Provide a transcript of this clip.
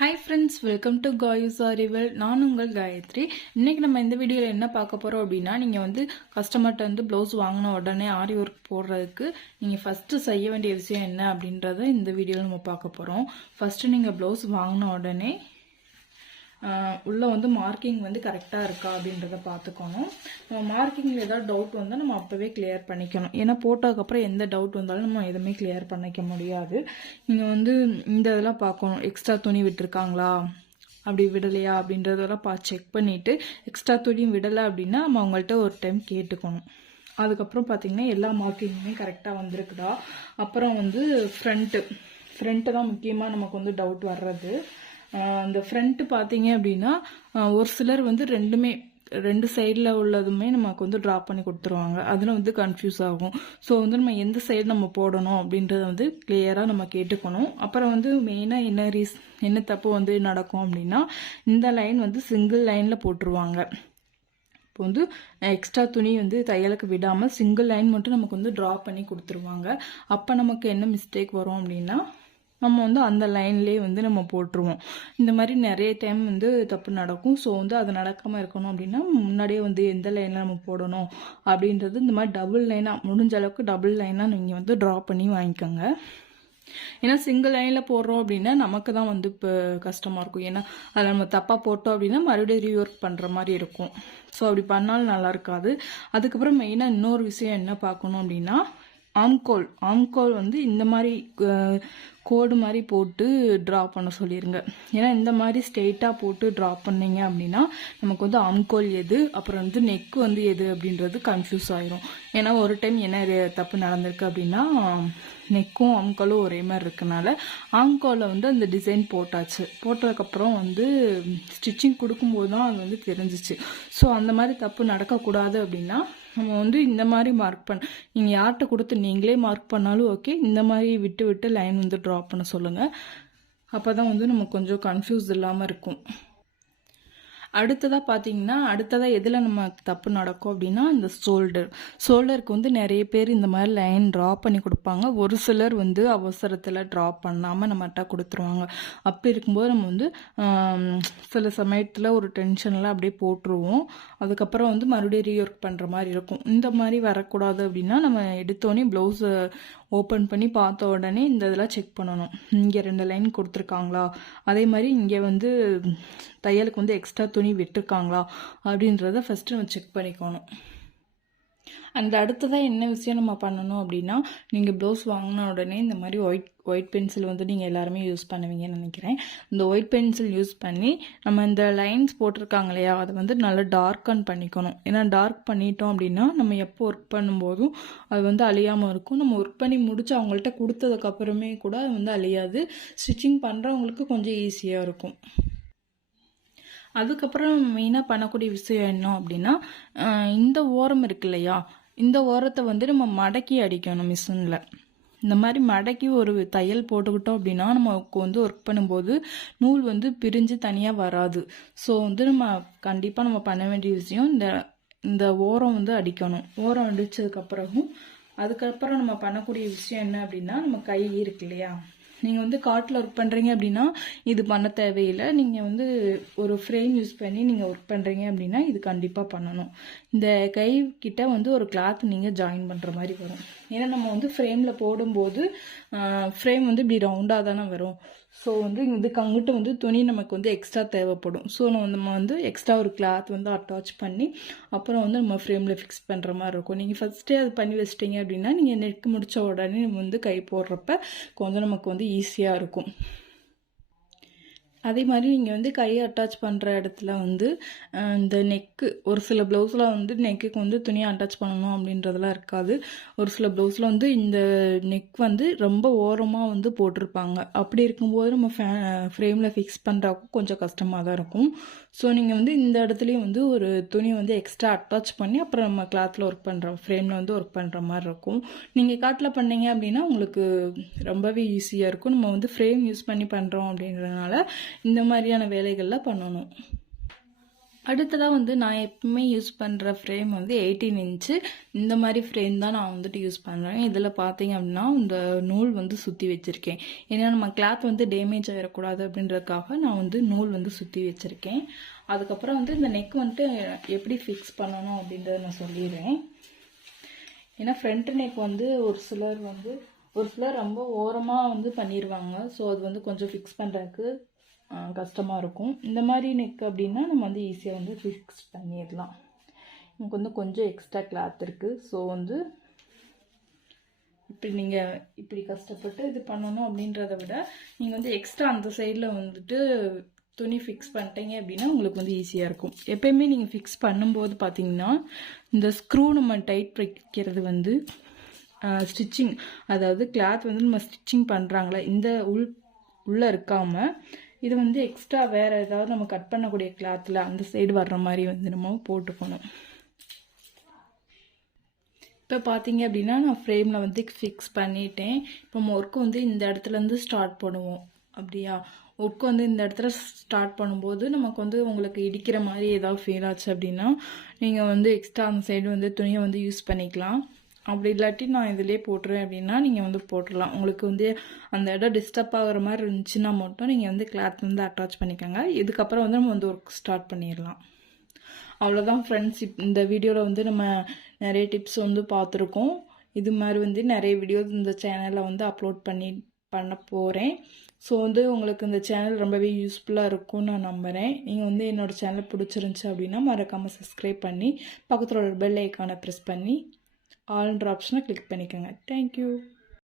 Hi friends, welcome to Gayu's arrival. நான் உங்கள் காயத்ரி. இன்றைக்கி நம்ம இந்த வீடியோவில் என்ன பார்க்க போகிறோம் அப்படின்னா, நீங்கள் வந்து கஸ்டமர்கிட்ட வந்து ப்ளவுஸ் வாங்கின உடனே ஆரி ஒர்க் போடுறதுக்கு நீங்கள் ஃபஸ்ட்டு செய்ய வேண்டிய விஷயம் என்ன அப்படின்றத இந்த வீடியோவில் நம்ம பார்க்க போகிறோம். ஃபஸ்ட்டு நீங்கள் ப்ளவுஸ் வாங்கின உடனே உள்ளே வந்து மார்க்கிங் வந்து கரெக்டாக இருக்கா அப்படின்றத பார்த்துக்கணும். நம்ம மார்க்கிங்கில் ஏதாவது டவுட் வந்தால் நம்ம அப்போவே கிளியர் பண்ணிக்கணும். ஏன்னா போட்டதுக்கப்புறம் எந்த டவுட் வந்தாலும் நம்ம எதுவுமே கிளியர் பண்ணிக்க முடியாது. நீங்கள் வந்து இந்த இதெல்லாம் பார்க்கணும். எக்ஸ்ட்ரா துணி விட்டுருக்காங்களா, அப்படி விடலையா அப்படின்றதெல்லாம் செக் பண்ணிவிட்டு எக்ஸ்ட்ரா துணியும் விடலை அப்படின்னா நம்ம அவங்கள்ட்ட ஒரு டைம் கேட்டுக்கணும். அதுக்கப்புறம் பார்த்திங்கன்னா எல்லா மார்க்கிங்குமே கரெக்டாக வந்திருக்குதா. அப்புறம் வந்து ஃப்ரண்ட்டு தான் முக்கியமாக நமக்கு வந்து டவுட் வர்றது. அந்த ஃப்ரண்ட்டு பார்த்தீங்க அப்படின்னா ஒரு சிலர் வந்து ரெண்டு சைடில் உள்ளதுமே நமக்கு வந்து ட்ரா பண்ணி கொடுத்துருவாங்க. அதில் வந்து கன்ஃபியூஸ் ஆகும். ஸோ வந்து நம்ம எந்த சைடு நம்ம போடணும் அப்படின்றத வந்து கிளியராக நம்ம கேட்டுக்கணும். அப்புறம் வந்து மெயினாக என்ன தப்பு வந்து நடக்கும் அப்படின்னா, இந்த லைன் வந்து சிங்கிள் லைனில் போட்டுருவாங்க. இப்போ வந்து எக்ஸ்ட்ரா துணி வந்து தையலுக்கு விடாமல் சிங்கிள் லைன் மட்டும் நமக்கு வந்து ட்ரா பண்ணி கொடுத்துருவாங்க. அப்போ நமக்கு என்ன மிஸ்டேக் வரும் அப்படின்னா, நம்ம வந்து அந்த லைன்லேயே வந்து நம்ம போட்டுருவோம். இந்த மாதிரி நிறைய டைம் வந்து தப்பு நடக்கும். ஸோ வந்து அது நடக்காமல் இருக்கணும் அப்படின்னா முன்னாடியே வந்து எந்த லைனில் நம்ம போடணும் அப்படின்றது இந்த மாதிரி டபுள் லைனாக, முடிஞ்ச அளவுக்கு டபுள் லைனாக நீங்கள் வந்து ட்ரா பண்ணி வாங்கிக்கோங்க. ஏன்னா சிங்கிள் லைனில் போடுறோம் அப்படின்னா நமக்கு தான் வந்து இப்போ கஷ்டமாக இருக்கும். ஏன்னா அதில் நம்ம தப்பாக போட்டோம் அப்படின்னா மறுபடியும் ரீஒர்க் பண்ணுற மாதிரி இருக்கும். ஸோ அப்படி பண்ணாலும் நல்லா இருக்காது. அதுக்கப்புறம் மெயினாக இன்னொரு விஷயம் என்ன பார்க்கணும் அப்படின்னா, ஆம்கோல் வந்து இந்த மாதிரி கோடு மாதிரி போட்டு ட்ரா பண்ண சொல்லிடுங்க. ஏன்னா இந்த மாதிரி ஸ்ட்ரெயிட்டாக போட்டு ட்ரா பண்ணிங்க அப்படின்னா நமக்கு வந்து ஆம்கோல் எது, அப்புறம் வந்து நெக்கு வந்து எது அப்படின்றது கன்ஃபியூஸ் ஆயிரும். ஏன்னா ஒரு டைம் என்ன தப்பு நடந்திருக்கு அப்படின்னா, நெக்கும் ஆம்கோலும் ஒரே மாதிரி இருக்கனால ஆம்கோலில் வந்து அந்த டிசைன் போட்டதுக்கப்புறம் வந்து ஸ்டிச்சிங் கொடுக்கும்போது தான் அது வந்து தெரிஞ்சிச்சு. ஸோ அந்த மாதிரி தப்பு நடக்கக்கூடாது அப்படின்னா நம்ம வந்து இந்த மாதிரி நீங்கள் யார்கிட்ட கொடுத்து நீங்களே மார்க் பண்ணாலும் ஓகே, இந்த மாதிரி விட்டு லைன் வந்து ட்ரா பண்ண சொல்லுங்கள். அப்போ தான் வந்து நமக்கு கொஞ்சம் கன்ஃபியூஸ் இல்லாமல் இருக்கும். அடுத்ததாக எதில் நம்ம தப்பு நடக்கும் அப்படின்னா, இந்த ஷோல்டருக்கு வந்து நிறைய பேர் இந்த மாதிரி லைன் ட்ரா பண்ணி கொடுப்பாங்க. ஒரு சிலர் வந்து அவசரத்தில் ட்ரா பண்ணாமல் நம்மகிட்ட கொடுத்துருவாங்க. அப்படி இருக்கும்போது நம்ம வந்து சில சமயத்தில் ஒரு டென்ஷனில் அப்படியே போட்டுருவோம். அதுக்கப்புறம் வந்து மறுபடியும் ரீஒர்க் பண்ணுற மாதிரி இருக்கும். இந்த மாதிரி வரக்கூடாது அப்படின்னா நம்ம எடுத்தோடனே ப்ளவுஸை ஓப்பன் பண்ணி பார்த்த உடனே இந்த இதெல்லாம் செக் பண்ணணும். இங்கே 2 லைன் கொடுத்துருக்காங்களா, அதே மாதிரி இங்கே வந்து தையலுக்கு வந்து எக்ஸ்ட்ரா துணி விட்டுருக்காங்களா அப்படின்றத ஃபஸ்ட்டு நம்ம செக் பண்ணிக்கணும். அந்த அடுத்ததாக என்ன விஷயம் நம்ம பண்ணணும் அப்படின்னா, நீங்கள் ப்ளவுஸ் வாங்கின உடனே இந்த மாதிரி ஒயிட் பென்சில் வந்து நீங்கள் எல்லாருமே யூஸ் பண்ணுவீங்கன்னு நினைக்கிறேன். இந்த ஒயிட் பென்சில் யூஸ் பண்ணி நம்ம இந்த லைன்ஸ் போட்டிருக்காங்க இல்லையா, அதை வந்து நல்லா டார்க்கன் பண்ணிக்கணும். ஏன்னா டார்க் பண்ணிட்டோம் அப்படின்னா நம்ம எப்போ ஒர்க் பண்ணும்போதும் அது வந்து அழியாமல் இருக்கும். நம்ம ஒர்க் பண்ணி முடிச்சு அவங்கள்ட்ட கொடுத்ததுக்கப்புறமே கூட அது வந்து அழியாது. ஸ்டிச்சிங் பண்ணுறவங்களுக்கு கொஞ்சம் ஈஸியாக இருக்கும். அதுக்கப்புறம் மெயினாக பண்ணக்கூடிய விஷயம் என்ன அப்படின்னா, இந்த ஓரம் இருக்கு இல்லையா, இந்த ஓரத்தை வந்து நம்ம மடக்கி அடிக்கணும் மிஷினில். இந்த மாதிரி மடக்கி ஒரு தையல் போட்டுக்கிட்டோம் அப்படின்னா நமக்கு வந்து ஒர்க் பண்ணும்போது நூல் வந்து பிரிஞ்சு தனியாக வராது. ஸோ வந்து நம்ம கண்டிப்பாக நம்ம பண்ண வேண்டிய விஷயம் இந்த ஓரம் வந்து அடிக்கணும். ஓரம் அதுக்கப்புறம் நம்ம பண்ணக்கூடிய விஷயம் என்ன அப்படின்னா, நம்ம கை இருக்கு இல்லையா, நீங்கள் வந்து காட்டில் ஒர்க் பண்ணுறீங்க அப்படின்னா இது பண்ண தேவையில்லை. நீங்கள் வந்து ஒரு ஃப்ரேம் யூஸ் பண்ணி நீங்கள் ஒர்க் பண்ணுறீங்க அப்படின்னா இது கண்டிப்பாக பண்ணணும். இந்த கை கிட்ட வந்து ஒரு கிளாத் நீங்கள் ஜாயின் பண்ணுற மாதிரி வரும். ஏன்னா நம்ம வந்து ஃப்ரேமில் போடும்போது ஃப்ரேம் வந்து இப்படி ரவுண்டாக தானே வரும். ஸோ வந்து இதுக்கு அங்கிட்டு வந்து துணி நமக்கு வந்து எக்ஸ்ட்ரா தேவைப்படும். ஸோ நம்ம வந்து எக்ஸ்ட்ரா ஒரு கிளாத் வந்து அட்டாச் பண்ணி அப்புறம் வந்து நம்ம ஃப்ரேமில் ஃபிக்ஸ் பண்ணுற மாதிரி இருக்கும். நீங்கள் ஃபஸ்ட்டே அது பண்ணி வச்சிட்டிங்க அப்படின்னா நீங்கள் நெக் முடித்த உடனே நம்ம வந்து கை போடுறப்ப கொஞ்சம் நமக்கு வந்து ஈஸியாக இருக்கும். அதே மாதிரி நீங்கள் வந்து கையை அட்டாச் பண்ணுற இடத்துல வந்து இந்த நெக்கு, ஒரு சில ப்ளவுஸில் வந்து நெக்குக்கு வந்து துணியை அட்டாச் பண்ணணும் அப்படின்றதெல்லாம் இருக்காது. ஒரு சில ப்ளவுஸில் வந்து இந்த நெக் வந்து ரொம்ப ஓரமாக வந்து போட்டிருப்பாங்க. அப்படி இருக்கும்போது நம்ம ஃப்ரேமில் ஃபிக்ஸ் பண்ணுறப்போ கொஞ்சம் கஷ்டமாக தான் இருக்கும். ஸோ நீங்கள் வந்து இந்த இடத்துலையும் வந்து ஒரு துணி வந்து எக்ஸ்ட்ரா அட்டாச் பண்ணி அப்புறம் நம்ம கிளாத்தில் ஃப்ரேமில் வந்து ஒர்க் பண்ணுற மாதிரி இருக்கும். நீங்கள் காட்டில் பண்ணீங்க அப்படின்னா உங்களுக்கு ரொம்பவே ஈஸியாக இருக்கும். நம்ம வந்து ஃப்ரேம் யூஸ் பண்ணி பண்ணுறோம் அப்படின்றதுனால இந்த மாதிரியான வேலைகள்லாம் பண்ணணும். அடுத்ததாக வந்து நான் எப்பவுமே யூஸ் பண்ணுற ஃப்ரேம் வந்து 18 இன்ச்சு. இந்த மாதிரி ஃப்ரேம் தான் நான் வந்துட்டு யூஸ் பண்ணுறேன். இதில் பார்த்தீங்க அப்படின்னா இந்த நூல் வந்து சுற்றி வச்சுருக்கேன். ஏன்னா நம்ம கிளாத் வந்து டேமேஜ் ஆகிடக்கூடாது அப்படின்றதுக்காக நான் வந்து நூல் வந்து சுற்றி வச்சுருக்கேன். அதுக்கப்புறம் வந்து இந்த நெக் வந்துட்டு எப்படி ஃபிக்ஸ் பண்ணணும் அப்படின்றத நான் சொல்லிடுறேன். ஏன்னா ஃப்ரண்ட் நெக் வந்து ஒரு சிலர் ரொம்ப ஓரமாக வந்து பண்ணிடுவாங்க. ஸோ அது வந்து கொஞ்சம் ஃபிக்ஸ் பண்ணுறதுக்கு கஷ்டமாக இருக்கும். இந்த மாதிரி நெக் அப்படின்னா நம்ம வந்து ஈஸியாக வந்து ஃபிக்ஸ் பண்ணிடலாம். நமக்கு வந்து கொஞ்சம் எக்ஸ்ட்ரா கிளாத் இருக்குது. ஸோ வந்து இப்படி கஷ்டப்பட்டு இது பண்ணணும் அப்படின்றத விட நீங்கள் வந்து எக்ஸ்ட்ரா அந்த சைடில் வந்துட்டு துணி ஃபிக்ஸ் பண்ணிட்டீங்க அப்படின்னா உங்களுக்கு வந்து ஈஸியாக இருக்கும். எப்பயுமே நீங்கள் ஃபிக்ஸ் பண்ணும்போது பார்த்தீங்கன்னா இந்த ஸ்க்ரூ நம்ம டைட் வைக்கிறது வந்து ஸ்டிச்சிங், அதாவது கிளாத் வந்து நம்ம ஸ்டிச்சிங் பண்ணுறாங்களே இந்த உள்ளே இருக்காமல் இது வந்து எக்ஸ்ட்ரா வேறு ஏதாவது நம்ம கட் பண்ணக்கூடிய கிளாத்தில் அந்த சைடு வர்ற மாதிரி வந்து நம்ம போட்டுக்கணும். இப்போ பார்த்தீங்க அப்படின்னா நான் ஃப்ரேமில் வந்து ஃபிக்ஸ் பண்ணிட்டேன். இப்போ ஒர்க்கு வந்து இந்த இடத்துலேருந்து ஸ்டார்ட் பண்ணுவோம். அப்படியா, ஒர்க்கு வந்து இந்த இடத்துல ஸ்டார்ட் பண்ணும்போது நமக்கு வந்து உங்களுக்கு இடிக்கிற மாதிரி ஏதாவது ஃபீல் ஆச்சு அப்படின்னா நீங்கள் வந்து எக்ஸ்ட்ரா அந்த சைடு வந்து துணியை வந்து யூஸ் பண்ணிக்கலாம். அப்படி இல்லாட்டி நான் இதிலே போட்டுருவேன் அப்படின்னா நீங்கள் வந்து போட்டுடலாம். உங்களுக்கு வந்து அந்த இடம் டிஸ்டர்ப் ஆகிற மாதிரி இருந்துச்சுன்னா மட்டும் நீங்கள் வந்து கிளாத் வந்து அட்டாச் பண்ணிக்கோங்க. இதுக்கப்புறம் வந்து நம்ம வந்து ஒர்க் ஸ்டார்ட் பண்ணிடலாம். அவ்வளோதான் ஃப்ரெண்ட்ஸ். இந்த வீடியோவில் வந்து நம்ம நிறைய டிப்ஸ் வந்து பார்த்துருக்கோம். இது மாதிரி வந்து நிறைய வீடியோஸ் இந்த சேனலில் வந்து அப்லோட் பண்ண போகிறேன். ஸோ வந்து உங்களுக்கு இந்த சேனல் ரொம்பவே யூஸ்ஃபுல்லாக இருக்கும்னு நான் நம்புகிறேன். நீங்கள் வந்து என்னோடய சேனல் பிடிச்சிருந்துச்சி அப்படின்னா மறக்காமல் சப்ஸ்கிரைப் பண்ணி பக்கத்தில் ஒரு பெல் ஐக்கானை ப்ரெஸ் பண்ணி ஆல்ன்ற ஆப்ஷனை கிளிக் பண்ணிக்கோங்க. தேங்க்யூ.